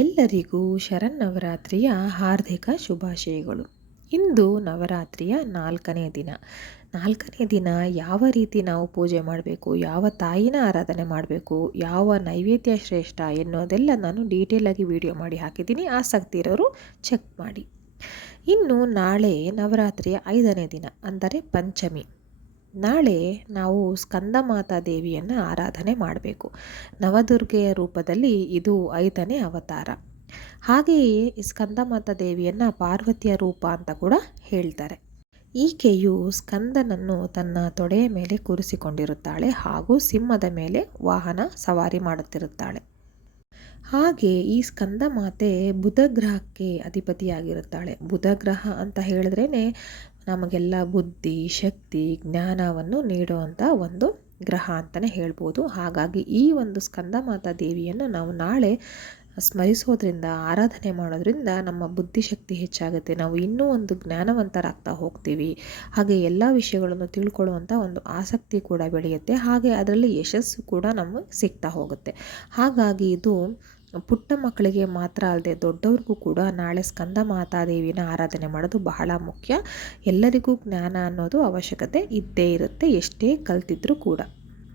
ಎಲ್ಲರಿಗೂ ಶರನ್ನವರಾತ್ರಿಯ ಹಾರ್ದಿಕ ಶುಭಾಶಯಗಳು. ಇಂದು ನವರಾತ್ರಿಯ ನಾಲ್ಕನೇ ದಿನ. ನಾಲ್ಕನೇ ದಿನ ಯಾವ ರೀತಿ ನಾವು ಪೂಜೆ ಮಾಡಬೇಕು, ಯಾವ ತಾಯಿನ ಆರಾಧನೆ ಮಾಡಬೇಕು, ಯಾವ ನೈವೇದ್ಯ ಶ್ರೇಷ್ಠ ಎನ್ನುವುದೆಲ್ಲ ನಾನು ಡೀಟೇಲಾಗಿ ವಿಡಿಯೋ ಮಾಡಿ ಹಾಕಿದ್ದೀನಿ. ಆಸಕ್ತಿ ಇರೋರು ಚೆಕ್ ಮಾಡಿ. ಇನ್ನು ನಾಳೆ ನವರಾತ್ರಿಯ ಐದನೇ ದಿನ, ಅಂದರೆ ಪಂಚಮಿ. ನಾಳೆ ನಾವು ಸ್ಕಂದಮಾತಾ ದೇವಿಯನ್ನು ಆರಾಧನೆ ಮಾಡಬೇಕು. ನವದುರ್ಗೆಯ ರೂಪದಲ್ಲಿ ಇದು ಐದನೇ ಅವತಾರ. ಹಾಗೆಯೇ ಸ್ಕಂದ ಸ್ಕಂದಮಾತಾ ದೇವಿಯನ್ನು ಪಾರ್ವತಿಯ ರೂಪ ಅಂತ ಕೂಡ ಹೇಳ್ತಾರೆ. ಈಕೆಯು ಸ್ಕಂದನನ್ನು ತನ್ನ ತೊಡೆಯ ಮೇಲೆ ಕೂರಿಸಿಕೊಂಡಿರುತ್ತಾಳೆ ಹಾಗೂ ಸಿಂಹದ ಮೇಲೆ ವಾಹನ ಸವಾರಿ ಮಾಡುತ್ತಿರುತ್ತಾಳೆ. ಹಾಗೆ ಈ ಸ್ಕಂದ ಮಾತೆ ಬುಧ ಗ್ರಹಕ್ಕೆ ಅಧಿಪತಿಯಾಗಿರುತ್ತಾಳೆ. ಬುಧ ಗ್ರಹ ಅಂತ ಹೇಳಿದ್ರೇ ನಮಗೆಲ್ಲ ಬುದ್ಧಿ, ಶಕ್ತಿ, ಜ್ಞಾನವನ್ನು ನೀಡುವಂಥ ಒಂದು ಗ್ರಹ ಅಂತಲೇ ಹೇಳ್ಬೋದು. ಹಾಗಾಗಿ ಈ ಒಂದು ಸ್ಕಂದಮಾತಾ ದೇವಿಯನ್ನು ನಾವು ನಾಳೆ ಸ್ಮರಿಸೋದ್ರಿಂದ, ಆರಾಧನೆ ಮಾಡೋದ್ರಿಂದ ನಮ್ಮ ಬುದ್ಧಿಶಕ್ತಿ ಹೆಚ್ಚಾಗುತ್ತೆ. ನಾವು ಇನ್ನೂ ಒಂದು ಜ್ಞಾನವಂತರಾಗ್ತಾ ಹೋಗ್ತೀವಿ. ಹಾಗೆ ಎಲ್ಲ ವಿಷಯಗಳನ್ನು ತಿಳ್ಕೊಳ್ಳುವಂಥ ಒಂದು ಆಸಕ್ತಿ ಕೂಡ ಬೆಳೆಯುತ್ತೆ. ಹಾಗೆ ಅದರಲ್ಲಿ ಯಶಸ್ಸು ಕೂಡ ನಮಗೆ ಸಿಗ್ತಾ ಹೋಗುತ್ತೆ. ಹಾಗಾಗಿ ಇದು ಪುಟ್ಟ ಮಕ್ಕಳಿಗೆ ಮಾತ್ರ ಅಲ್ಲದೆ ದೊಡ್ಡವ್ರಿಗೂ ಕೂಡ ನಾಳೆ ಸ್ಕಂದ ಮಾತಾದೇವಿನ ಆರಾಧನೆ ಮಾಡೋದು ಬಹಳ ಮುಖ್ಯ. ಎಲ್ಲರಿಗೂ ಜ್ಞಾನ ಅನ್ನೋದು ಅವಶ್ಯಕತೆ ಇದ್ದೇ ಇರುತ್ತೆ, ಎಷ್ಟೇ ಕಲ್ತಿದ್ರು ಕೂಡ.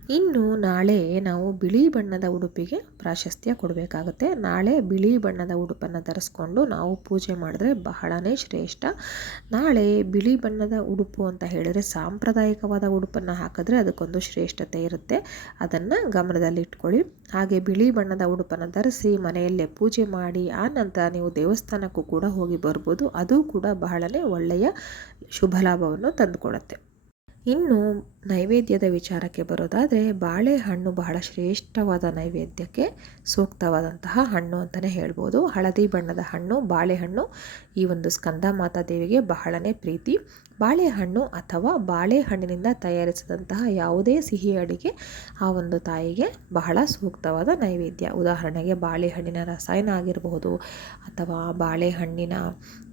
ಇನ್ನು ನಾಳೆ ನಾವು ಬಿಳಿ ಬಣ್ಣದ ಉಡುಪಿಗೆ ಪ್ರಾಶಸ್ತ್ಯ ಕೊಡಬೇಕಾಗುತ್ತೆ. ನಾಳೆ ಬಿಳಿ ಬಣ್ಣದ ಉಡುಪನ್ನು ಧರಿಸ್ಕೊಂಡು ನಾವು ಪೂಜೆ ಮಾಡಿದ್ರೆ ಬಹಳನೇ ಶ್ರೇಷ್ಠ. ನಾಳೆ ಬಿಳಿ ಬಣ್ಣದ ಉಡುಪು ಅಂತ ಹೇಳಿದರೆ ಸಾಂಪ್ರದಾಯಿಕವಾದ ಉಡುಪನ್ನು ಹಾಕಿದ್ರೆ ಅದಕ್ಕೊಂದು ಶ್ರೇಷ್ಠತೆ ಇರುತ್ತೆ. ಅದನ್ನು ಗಮನದಲ್ಲಿಟ್ಕೊಳ್ಳಿ ಹಾಗೆ ಬಿಳಿ ಬಣ್ಣದ ಉಡುಪನ್ನು ಧರಿಸಿ ಮನೆಯಲ್ಲೇ ಪೂಜೆ ಮಾಡಿ, ಆ ನಂತರ ನೀವು ದೇವಸ್ಥಾನಕ್ಕೂ ಕೂಡ ಹೋಗಿ ಬರ್ಬೋದು. ಅದು ಕೂಡ ಬಹಳನೇ ಒಳ್ಳೆಯ ಶುಭ ಲಾಭವನ್ನು ತಂದುಕೊಡುತ್ತೆ. ಇನ್ನು ನೈವೇದ್ಯದ ವಿಚಾರಕ್ಕೆ ಬರೋದಾದರೆ ಬಾಳೆಹಣ್ಣು ಬಹಳ ಶ್ರೇಷ್ಠವಾದ ನೈವೇದ್ಯಕ್ಕೆ ಸೂಕ್ತವಾದಂತಹ ಹಣ್ಣು ಅಂತಲೇ ಹೇಳ್ಬೋದು. ಹಳದಿ ಬಣ್ಣದ ಹಣ್ಣು, ಬಾಳೆಹಣ್ಣು ಈ ಒಂದು ಸ್ಕಂದ ಮಾತಾ ದೇವಿಗೆ ಬಹಳನೇ ಪ್ರೀತಿ. ಬಾಳೆಹಣ್ಣು ಅಥವಾ ಬಾಳೆಹಣ್ಣಿನಿಂದ ತಯಾರಿಸಿದಂತಹ ಯಾವುದೇ ಸಿಹಿ ಅಡಿಗೆ ಆ ಒಂದು ತಾಯಿಗೆ ಬಹಳ ಸೂಕ್ತವಾದ ನೈವೇದ್ಯ. ಉದಾಹರಣೆಗೆ ಬಾಳೆಹಣ್ಣಿನ ರಸಾಯನ ಆಗಿರಬಹುದು ಅಥವಾ ಬಾಳೆಹಣ್ಣಿನ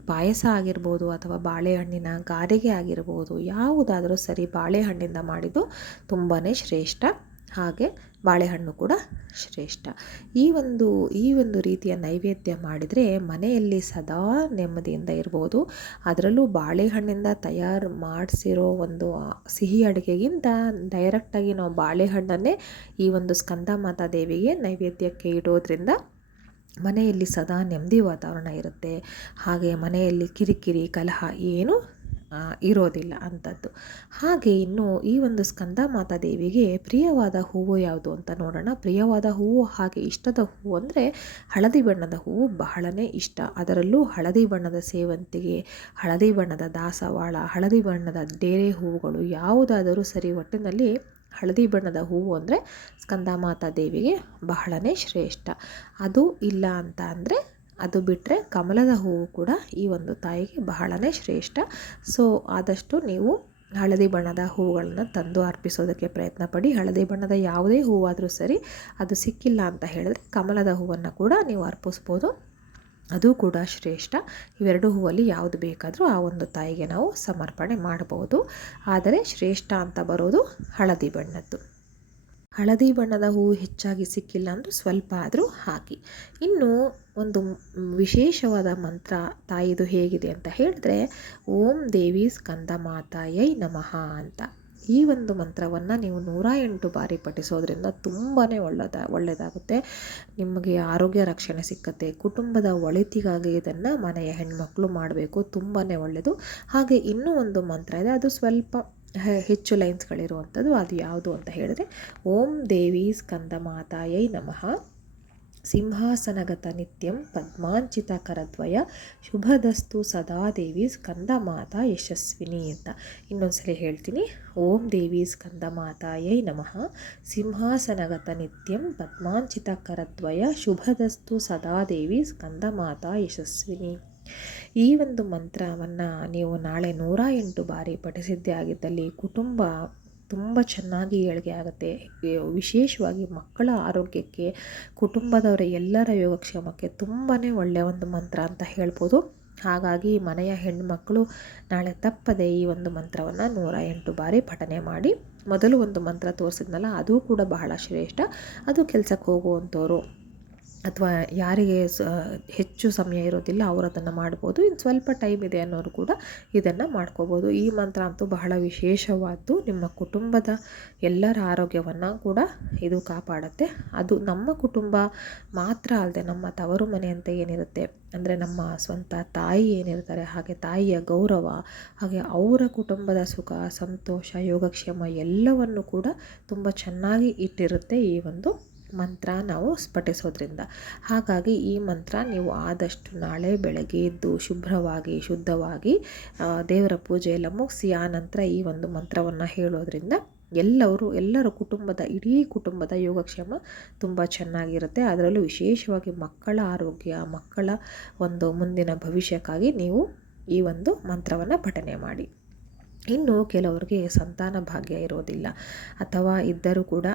ಪಾಯಸ ಆಗಿರ್ಬೋದು ಅಥವಾ ಬಾಳೆಹಣ್ಣಿನ ಗಾರಿಗೆ ಆಗಿರ್ಬೋದು ಯಾವುದಾದರೂ ಸರಿ ಬಾಳೆಹಣ್ಣಿಂದ ಮಾಡಿದ್ದು ತುಂಬಾ ಶ್ರೇಷ್ಠ. ಹಾಗೆ ಬಾಳೆಹಣ್ಣು ಕೂಡ ಶ್ರೇಷ್ಠ. ಈ ಒಂದು ಈ ಒಂದು ರೀತಿಯ ನೈವೇದ್ಯ ಮಾಡಿದರೆ ಮನೆಯಲ್ಲಿ ಸದಾ ನೆಮ್ಮದಿಯಿಂದ ಇರ್ಬೋದು. ಅದರಲ್ಲೂ ಬಾಳೆಹಣ್ಣಿಂದ ತಯಾರು ಮಾಡಿಸಿರೋ ಒಂದು ಸಿಹಿ ಅಡುಗೆಗಿಂತ ಡೈರೆಕ್ಟಾಗಿ ನಾವು ಬಾಳೆಹಣ್ಣನ್ನೇ ಈ ಒಂದು ಸ್ಕಂದ ಮಾತಾ ದೇವಿಗೆ ನೈವೇದ್ಯಕ್ಕೆ ಇಡೋದ್ರಿಂದ ಮನೆಯಲ್ಲಿ ಸದಾ ನೆಮ್ಮದಿ ವಾತಾವರಣ ಇರುತ್ತೆ. ಹಾಗೆ ಮನೆಯಲ್ಲಿ ಕಿರಿಕಿರಿ, ಕಲಹ ಏನು ಇರೋದಿಲ್ಲ ಅಂಥದ್ದು. ಹಾಗೆ ಇನ್ನು ಈ ಒಂದು ಸ್ಕಂದ ಮಾತಾ ದೇವಿಗೆ ಪ್ರಿಯವಾದ ಹೂವು ಯಾವುದು ಅಂತ ನೋಡೋಣ. ಪ್ರಿಯವಾದ ಹೂವು ಹಾಗೆ ಇಷ್ಟದ ಹೂವು ಅಂದರೆ ಹಳದಿ ಬಣ್ಣದ ಹೂವು ಬಹಳನೇ ಇಷ್ಟ. ಅದರಲ್ಲೂ ಹಳದಿ ಬಣ್ಣದ ಸೇವಂತಿಗೆ, ಹಳದಿ ಬಣ್ಣದ ದಾಸವಾಳ, ಹಳದಿ ಬಣ್ಣದ ಡೇರೆ ಹೂವುಗಳು ಯಾವುದಾದರೂ ಸರಿ ಒಟ್ಟಿನಲ್ಲಿ ಹಳದಿ ಬಣ್ಣದ ಹೂವು ಅಂದರೆ ಸ್ಕಂದಮಾತಾ ದೇವಿಗೆ ಬಹಳನೇ ಶ್ರೇಷ್ಠ. ಅದು ಇಲ್ಲ ಅಂತ ಅಂದರೆ ಅದು ಬಿಟ್ಟರೆ ಕಮಲದ ಹೂವು ಕೂಡ ಈ ಒಂದು ತಾಯಿಗೆ ಬಹಳನೇ ಶ್ರೇಷ್ಠ. ಸೊ ಆದಷ್ಟು ನೀವು ಹಳದಿ ಬಣ್ಣದ ಹೂವುಗಳನ್ನು ತಂದು ಅರ್ಪಿಸೋದಕ್ಕೆ ಪ್ರಯತ್ನ ಪಡಿ. ಹಳದಿ ಬಣ್ಣದ ಯಾವುದೇ ಹೂವಾದರೂ ಸರಿ ಅದು ಸಿಕ್ಕಿಲ್ಲ ಅಂತ ಹೇಳಿದ್ರೆ ಕಮಲದ ಹೂವನ್ನು ಕೂಡ ನೀವು ಅರ್ಪಿಸ್ಬೋದು. ಅದು ಕೂಡ ಶ್ರೇಷ್ಠ. ಇವೆರಡು ಹೂವಲ್ಲಿ ಯಾವುದು ಬೇಕಾದರೂ ಆ ಒಂದು ತಾಯಿಗೆ ನಾವು ಸಮರ್ಪಣೆ ಮಾಡಬಹುದು. ಆದರೆ ಶ್ರೇಷ್ಠ ಅಂತ ಬರೋದು ಹಳದಿ ಬಣ್ಣದ್ದು. ಹಳದಿ ಬಣ್ಣದ ಹೂವು ಹೆಚ್ಚಾಗಿ ಸಿಕ್ಕಿಲ್ಲ ಅಂದರೂ ಸ್ವಲ್ಪ ಆದರೂ ಹಾಕಿ. ಇನ್ನು ಒಂದು ವಿಶೇಷವಾದ ಮಂತ್ರ ತಾಯಿದು ಹೇಗಿದೆ ಅಂತ ಹೇಳಿದ್ರೆ, ಓಂ ದೇವಿ ಸ್ಕಂದ ಮಾತಾಯೈ ನಮಃ ಅಂತ. ಈ ಒಂದು ಮಂತ್ರವನ್ನು ನೀವು ನೂರ ಎಂಟು ಬಾರಿ ಪಠಿಸೋದ್ರಿಂದ ತುಂಬಾ ಒಳ್ಳೆದ ಒಳ್ಳೆಯದಾಗುತ್ತೆ ನಿಮಗೆ ಆರೋಗ್ಯ ರಕ್ಷಣೆ ಸಿಕ್ಕತ್ತೆ, ಕುಟುಂಬದ ಒಳಿತಿಗಾಗಿ ಇದನ್ನು ಮನೆಯ ಹೆಣ್ಮಕ್ಳು ಮಾಡಬೇಕು ತುಂಬಾ ಒಳ್ಳೆಯದು ಹಾಗೆ ಇನ್ನೂ ಒಂದು ಮಂತ್ರ ಇದೆ, ಅದು ಸ್ವಲ್ಪ ಹೆಚ್ಚು ಲೈನ್ಸ್ಗಳಿರುವಂಥದ್ದು, ಅದು ಯಾವುದು ಅಂತ ಹೇಳಿದ್ರೆ, ಓಂ ದೇವಿ ಸ್ಕಂದ ಮಾತಾಯೈ ನಮಃ. ಸಿಂಹಾಸನಗತ ನಿತ್ಯಂ ಪದ್ಮಾಂಚಿತಕರದ್ವಯ ಶುಭದಸ್ತು ಸದಾದೇವಿ ಸ್ಕಂದ ಮಾತಾ ಯಶಸ್ವಿನಿ ಅಂತ. ಇನ್ನೊಂದ್ಸಲಿ ಹೇಳ್ತೀನಿ. ಓಂ ದೇವಿ ಸ್ಕಂದ ಮಾತಾಯೈ ನಮಃ. ಸಿಂಹಾಸನಗತ ನಿತ್ಯಂ ಪದ್ಮಾಂಚಿತಕರದ್ವಯ ಶುಭದಸ್ತು ಸದಾದೇವಿ ಸ್ಕಂದ ಮಾತಾ ಯಶಸ್ವಿನಿ. ಈ ಒಂದು ಮಂತ್ರವನ್ನು ನೀವು ನಾಳೆ ನೂರ ಎಂಟು ಬಾರಿ ಪಠಿಸಿದ್ದೇ ಆಗಿದ್ದಲ್ಲಿ ಕುಟುಂಬ ತುಂಬ ಚೆನ್ನಾಗಿ ಏಳಿಗೆ ಆಗುತ್ತೆ. ವಿಶೇಷವಾಗಿ ಮಕ್ಕಳ ಆರೋಗ್ಯಕ್ಕೆ, ಕುಟುಂಬದವರ ಎಲ್ಲರ ಯೋಗಕ್ಷೇಮಕ್ಕೆ ತುಂಬಾ ಒಳ್ಳೆಯ ಒಂದು ಮಂತ್ರ ಅಂತ ಹೇಳ್ಬೋದು. ಹಾಗಾಗಿ ಮನೆಯ ಹೆಣ್ಣುಮಕ್ಕಳು ನಾಳೆ ತಪ್ಪದೆ ಈ ಒಂದು ಮಂತ್ರವನ್ನು ನೂರ ಎಂಟು ಬಾರಿ ಪಠನೆ ಮಾಡಿ, ಮೊದಲು ಒಂದು ಮಂತ್ರ ತೋರಿಸಿದ್ನಲ್ಲ, ಅದು ಕೂಡ ಬಹಳ ಶ್ರೇಷ್ಠ. ಅದು ಕೆಲಸಕ್ಕೆ ಹೋಗುವಂಥವ್ರು. ಅಥವಾ ಯಾರಿಗೆ ಸ, ಹೆಚ್ಚು ಸಮಯ ಇರೋದಿಲ್ಲ ಅವರು ಅದನ್ನು ಮಾಡ್ಬೋದು. ಇನ್ನು ಸ್ವಲ್ಪ ಟೈಮ್ ಇದೆ ಅನ್ನೋರು ಕೂಡ ಇದನ್ನು ಮಾಡ್ಕೋಬೋದು. ಈ ಮಂತ್ರ ಅಂತೂ ಬಹಳ ವಿಶೇಷವಾದ್ದು. ನಿಮ್ಮ ಕುಟುಂಬದ ಎಲ್ಲರ ಆರೋಗ್ಯವನ್ನು ಕೂಡ ಇದು ಕಾಪಾಡುತ್ತೆ. ಅದು ನಮ್ಮ ಕುಟುಂಬ ಮಾತ್ರ ಅಲ್ಲದೆ ನಮ್ಮ ತವರು ಮನೆ ಅಂತ ಏನಿರುತ್ತೆ? ಅಂದರೆ ನಮ್ಮ ಸ್ವಂತ ತಾಯಿ ಏನಿರ್ತಾರೆ, ಹಾಗೆ ತಾಯಿಯ ಗೌರವ, ಹಾಗೆ ಅವರ ಕುಟುಂಬದ ಸುಖ, ಸಂತೋಷ, ಯೋಗಕ್ಷೇಮ ಎಲ್ಲವನ್ನು ಕೂಡ ತುಂಬ ಚೆನ್ನಾಗಿ ಇಟ್ಟಿರುತ್ತೆ ಈ ಒಂದು ಮಂತ್ರ ನಾವು ಸ್ಫಟಿಸೋದ್ರಿಂದ. ಹಾಗಾಗಿ ಈ ಮಂತ್ರ ನೀವು ಆದಷ್ಟು ನಾಳೆ ಬೆಳಗ್ಗೆ ಎದ್ದು ಶುಭ್ರವಾಗಿ, ಶುದ್ಧವಾಗಿ ದೇವರ ಪೂಜೆಯೆಲ್ಲ ಮುಗಿಸಿ ಆ ನಂತರ ಈ ಒಂದು ಮಂತ್ರವನ್ನು ಹೇಳೋದ್ರಿಂದ ಎಲ್ಲವರು ಎಲ್ಲರ ಕುಟುಂಬದ, ಇಡೀ ಕುಟುಂಬದ ಯೋಗಕ್ಷೇಮ ತುಂಬ ಚೆನ್ನಾಗಿರುತ್ತೆ. ಅದರಲ್ಲೂ ವಿಶೇಷವಾಗಿ ಮಕ್ಕಳ ಆರೋಗ್ಯ, ಮಕ್ಕಳ ಒಂದು ಮುಂದಿನ ಭವಿಷ್ಯಕ್ಕಾಗಿ ನೀವು ಈ ಒಂದು ಮಂತ್ರವನ್ನು ಪಠನೆ ಮಾಡಿ. ಇನ್ನು ಕೆಲವರಿಗೆ ಸಂತಾನ ಭಾಗ್ಯ ಇರೋದಿಲ್ಲ. ಅಥವಾ ಇದ್ದರೂ ಕೂಡ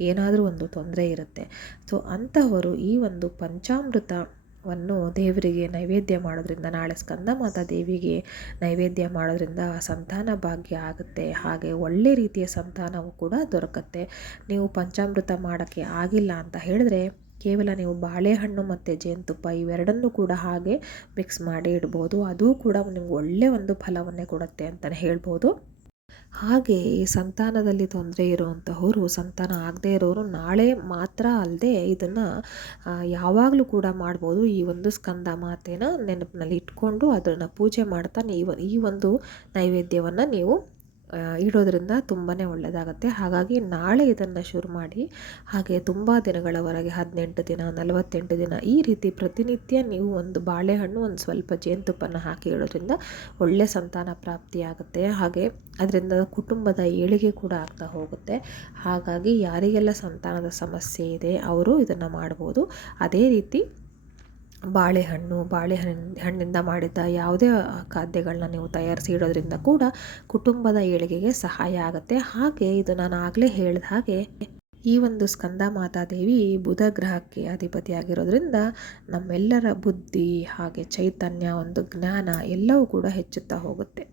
ಏನಾದರೂ ಒಂದು ತೊಂದರೆ ಇರುತ್ತೆ. ಸೊ ಅಂಥವರು ಈ ಒಂದು ಪಂಚಾಮೃತವನ್ನು ದೇವರಿಗೆ ನೈವೇದ್ಯ ಮಾಡೋದ್ರಿಂದ, ನಾಳೆ ಸ್ಕಂದ ಮಾತಾ ದೇವಿಗೆ ನೈವೇದ್ಯ ಮಾಡೋದ್ರಿಂದ ಸಂತಾನ ಭಾಗ್ಯ ಆಗುತ್ತೆ. ಹಾಗೆ ಒಳ್ಳೆ ರೀತಿಯ ಸಂತಾನವು ಕೂಡ ದೊರಕುತ್ತೆ. ನೀವು ಪಂಚಾಮೃತ ಮಾಡೋಕ್ಕೆ ಆಗಿಲ್ಲ ಅಂತ ಹೇಳಿದ್ರೆ ಕೇವಲ ನೀವು ಬಾಳೆಹಣ್ಣು ಮತ್ತು ಜೇನುತುಪ್ಪ ಇವೆರಡನ್ನೂ ಕೂಡ ಹಾಗೆ ಮಿಕ್ಸ್ ಮಾಡಿ ಇಡ್ಬೋದು. ಅದು ಕೂಡ ನಿಮ್ಗೆ ಒಳ್ಳೆಯ ಒಂದು ಫಲವನ್ನೇ ಕೊಡುತ್ತೆ ಅಂತಲೇ ಹೇಳ್ಬೋದು. ಹಾಗೆ ಈ ಸಂತಾನದಲ್ಲಿ ತೊಂದರೆ ಇರುವಂತಹವರು, ಸಂತಾನ ಆಗದೇ ಇರೋರು ನಾಳೆ ಮಾತ್ರ ಅಲ್ಲದೆ ಇದನ್ನು ಯಾವಾಗಲೂ ಕೂಡ ಮಾಡ್ಬೋದು. ಈ ಒಂದು ಸ್ಕಂದ ಮಾತೇನ ನೆನಪಿನಲ್ಲಿ ಇಟ್ಕೊಂಡು ಅದನ್ನು ಪೂಜೆ ಮಾಡ್ತಾ ನೀವು ಈ ಒಂದು ನೈವೇದ್ಯವನ್ನು ನೀವು ಇಡೋದ್ರಿಂದ ತುಂಬಾ ಒಳ್ಳೆಯದಾಗತ್ತೆ ಹಾಗಾಗಿ ನಾಳೆ ಇದನ್ನು ಶುರು ಮಾಡಿ, ಹಾಗೆ ತುಂಬ ದಿನಗಳವರೆಗೆ, ಹದಿನೆಂಟು ದಿನ, ನಲವತ್ತೆಂಟು ದಿನ, ಈ ರೀತಿ ಪ್ರತಿನಿತ್ಯ ನೀವು ಒಂದು ಬಾಳೆಹಣ್ಣು ಒಂದು ಸ್ವಲ್ಪ ಜೇನುತುಪ್ಪನ ಹಾಕಿ ಇಡೋದ್ರಿಂದ ಒಳ್ಳೆ ಸಂತಾನ ಪ್ರಾಪ್ತಿಯಾಗುತ್ತೆ ಹಾಗೆ ಅದರಿಂದ ಕುಟುಂಬದ ಏಳಿಗೆ ಕೂಡ ಆಗ್ತಾ ಹೋಗುತ್ತೆ. ಹಾಗಾಗಿ ಯಾರಿಗೆಲ್ಲ ಸಂತಾನದ ಸಮಸ್ಯೆ ಇದೆ, ಅವರು ಇದನ್ನು ಮಾಡ್ಬೋದು. ಅದೇ ರೀತಿ ಬಾಳೆಹಣ್ಣು ಬಾಳೆಹಣ್ಣು, ಹಣ್ಣಿಂದ ಮಾಡಿದ ಯಾವುದೇ ಖಾದ್ಯಗಳನ್ನ ನೀವು ತಯಾರಿಸಿ ಇಡೋದ್ರಿಂದ ಕೂಡ ಕುಟುಂಬದ ಏಳಿಗೆಗೆ ಸಹಾಯ ಆಗುತ್ತೆ. ಹಾಗೆ ಇದು ನಾನು ಆಗಲೇ ಹೇಳಿದ ಹಾಗೆ ಈ ಒಂದು ಸ್ಕಂದ ಮಾತಾದೇವಿ ಬುಧ ಗ್ರಹಕ್ಕೆ ಅಧಿಪತಿಯಾಗಿರೋದ್ರಿಂದ ನಮ್ಮೆಲ್ಲರ ಬುದ್ಧಿ ಹಾಗೆ ಚೈತನ್ಯ, ಒಂದು ಜ್ಞಾನ ಎಲ್ಲವೂ ಕೂಡ ಹೆಚ್ಚುತ್ತಾ ಹೋಗುತ್ತೆ.